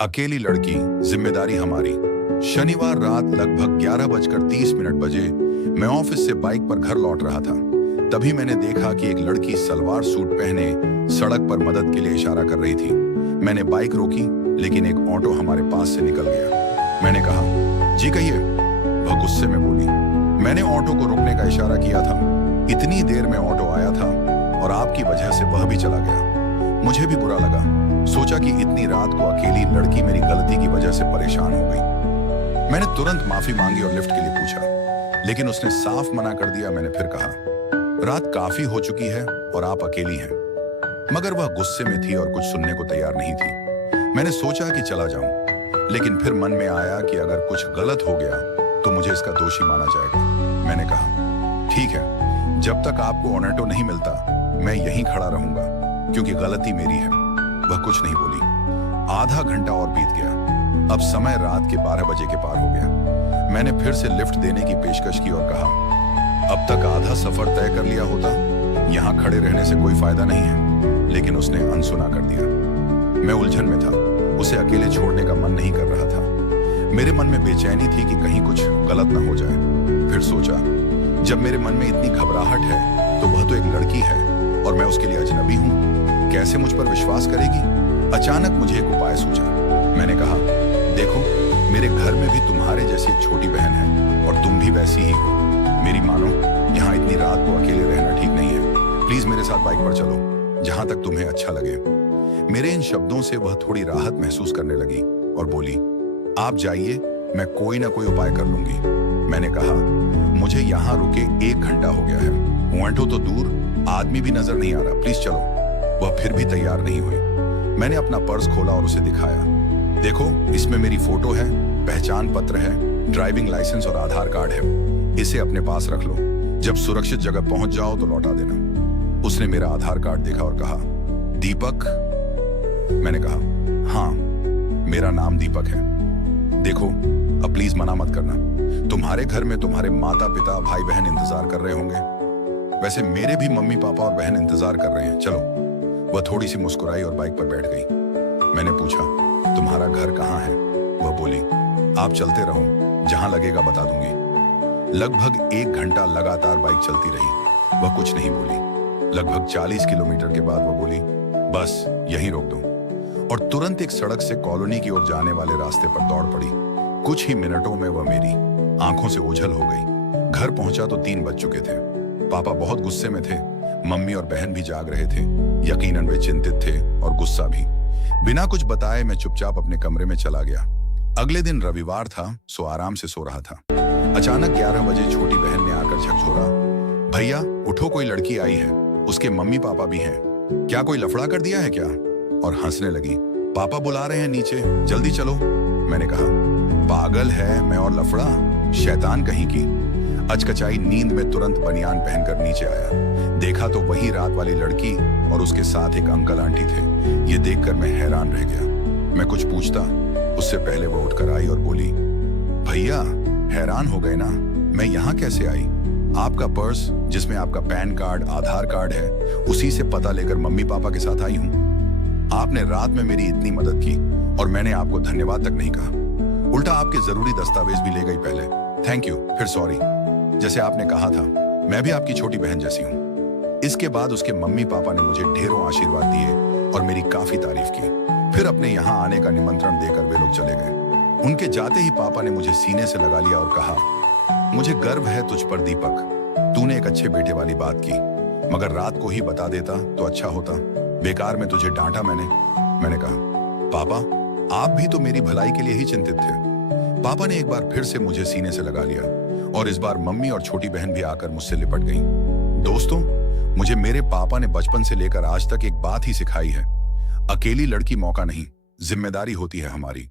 अकेली लड़की, जिम्मेदारी हमारी। शनिवार रात लगभग 11:30 बजे मैं ऑफिस से बाइक पर घर लौट रहा था। तभी मैंने देखा कि एक लड़की सलवार सूट पहने सड़क पर मदद के लिए इशारा कर रही थी। मैंने बाइक रोकी, लेकिन एक ऑटो हमारे पास से निकल गया। मैंने कहा, जी कहिए। वह गुस्से में बोली, मैंने ऑटो को रुकने का इशारा किया था। इतनी देर में ऑटो आया था और आपकी वजह से वह भी चला गया। मुझे भी बुरा लगा। सोचा कि इतनी रात को अकेली लड़की मेरी गलती की वजह से परेशान हो गई। मैंने तुरंत माफी मांगी और लिफ्ट के लिए पूछा, लेकिन उसने साफ मना कर दिया। मैंने फिर कहा, रात काफी हो चुकी है और आप अकेली हैं। मगर वह गुस्से में थी और कुछ सुनने को तैयार नहीं थी। मैंने सोचा कि चला जाऊं, लेकिन फिर मन में आया कि अगर कुछ गलत हो गया तो मुझे इसका दोषी माना जाएगा। मैंने कहा, ठीक है, जब तक आपको ऑटो नहीं मिलता मैं यहीं खड़ा रहूंगा, क्योंकि गलती मेरी है। वह कुछ नहीं बोली। आधा घंटा और बीत गया। अब समय रात के 12 बजे के पार हो गया। मैंने फिर से लिफ्ट देने की पेशकश की और कहा, अब तक आधा सफर तय कर लिया होता, यहाँ खड़े रहने से कोई फायदा नहीं है। लेकिन उसने अनसुना कर दिया। मैं उलझन में था। उसे अकेले छोड़ने का मन नहीं कर रहा था। मेरे मन में बेचैनी थी कि कहीं कुछ गलत ना हो जाए। फिर सोचा, जब मेरे मन में इतनी घबराहट है तो वह तो एक लड़की है और मैं उसके लिए अजनबी हूँ। कैसे मुझ पर विश्वास करेगी? अचानक मुझे एक उपाय सूझा। मैंने कहा, देखो, मेरे घर में भी तुम्हारे जैसी एक छोटी बहन है और तुम भी वैसी ही हो। मेरी मानो, यहाँ इतनी रात को अकेले रहना ठीक नहीं है। प्लीज मेरे साथ बाइक पर चलो, जहां तक तुम्हें अच्छा लगे। मेरे इन शब्दों से वह थोड़ी राहत महसूस करने लगी और बोली, आप जाइए, मैं कोई ना कोई उपाय कर लूंगी। मैंने कहा, मुझे यहाँ रुके 1 घंटा हो गया है। ऑटो तो दूर, आदमी भी नजर नहीं आ रहा, प्लीज चलो। वह फिर भी तैयार नहीं हुई। मैंने अपना पर्स खोला और उसे दिखाया। देखो, इसमें मेरी फोटो है, पहचान पत्र है, ड्राइविंग लाइसेंस और आधार कार्ड है। इसे अपने पास रख लो। जब सुरक्षित जगह पहुंच जाओ तो लौटा देना। उसने मेरा आधार कार्ड देखा और कहा, दीपक? मैंने कहा, हाँ, मेरा नाम दीपक है। देखो, अब प्लीज मना मत करना। तुम्हारे घर में तुम्हारे माता पिता भाई बहन इंतजार कर रहे होंगे। वैसे मेरे भी मम्मी पापा और बहन इंतजार कर रहे हैं। चलो। वह थोड़ी सी मुस्कुराई और बाइक पर बैठ गई। मैंने पूछा, तुम्हारा घर कहाँ है? वह बोली, आप चलते रहो, जहां लगेगा बता दूंगी। लगभग 1 घंटा लगातार बाइक चलती रही। वह कुछ नहीं बोली। लगभग 40 किलोमीटर के बाद वह बोली, बस यहीं रोक दो। और तुरंत एक सड़क से कॉलोनी की ओर जाने वाले रास्ते पर दौड़ पड़ी। कुछ ही मिनटों में वह मेरी आंखों से ओझल हो गई। घर पहुंचा तो 3 बज चुके थे। पापा बहुत गुस्से में थे। मम्मी और बहन भी जाग रहे थे। यकीनन वे चिंतित थे और गुस्सा भी। बिना कुछ बताए मैं चुपचाप अपने कमरे में चला गया। अगले दिन रविवार था, सो आराम से सो रहा था। अचानक 11 बजे छोटी बहन ने आकर झकझोरा, भैया उठो, कोई लड़की आई है, उसके मम्मी पापा भी हैं। क्या कोई लफड़ा कर दिया है क्या? और हंसने लगी। पापा बुला रहे हैं नीचे, जल्दी चलो। मैंने कहा, पागल है मैं और लफड़ा? शैतान कहीं की। अचकचाई नींद में तुरंत बनियान पहनकर नीचे आया। देखा तो वही रात वाली लड़की और उसके साथ एक अंकल आंटी थे। ये देखकर मैं हैरान रह गया। मैं कुछ पूछता उससे पहले वो उठकर आई और बोली, भैया हैरान हो गए ना, मैं यहाँ कैसे आई? आपका पर्स जिसमें आपका पैन कार्ड आधार कार्ड है, उसी से पता लेकर मम्मी पापा के साथ आई हूँ। आपने रात में मेरी इतनी मदद की और मैंने आपको धन्यवाद तक नहीं कहा। उल्टा आपके जरूरी दस्तावेज भी ले गई पहले। थैंक यू, फिर सॉरी। जैसे आपने कहा था, मैं भी आपकी छोटी बहन जैसी हूँ। इसके बाद उसके मम्मी पापा ने मुझे ढेरों आशीर्वाद दिए और मेरी काफी तारीफ की। फिर अपने यहाँ आने का निमंत्रण देकर वे लोग चले गए। उनके जाते ही पापा ने मुझे सीने से लगा लिया और कहा, मुझे गर्व है तुझ पर दीपक। तूने एक अच्छे बेटे वाली बात की, मगर रात को ही बता देता तो अच्छा होता। बेकार में तुझे डांटा मैंने कहा, पापा आप भी तो मेरी भलाई के लिए ही चिंतित थे। पापा ने एक बार फिर से मुझे सीने से लगा लिया और इस बार मम्मी और छोटी बहन भी आकर मुझसे लिपट गईं। दोस्तों, मुझे मेरे पापा ने बचपन से लेकर आज तक एक बात ही सिखाई है, अकेली लड़की मौका नहीं, जिम्मेदारी होती है हमारी।